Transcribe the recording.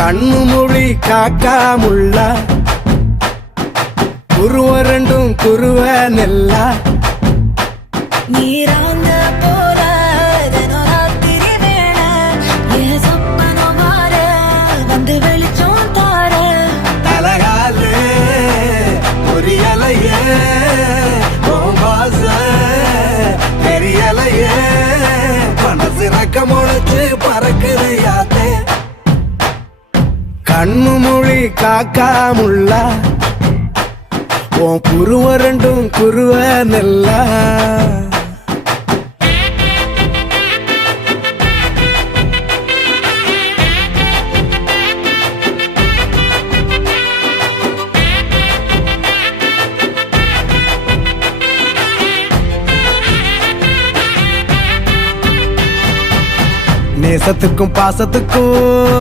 கண்ணு மொழி காக்காமுள்ள குருவ ரெண்டும் குருவ நெல்லா நீராங்க போல தினராத்திரி வேளை என் சொப்பனம் மாற வந்து வெளிச்சம் தார தலகாலே பொரியலையே ஓம்பாச பெரியலையே மனசு ரக்க முளைச்சு பறக்குது யாத்தே கண்ணு மொழி காக்காமுள்ள உன் குருவ ரெண்டும் குருவ நெல்லா நேசத்துக்கும் பாசத்துக்கும்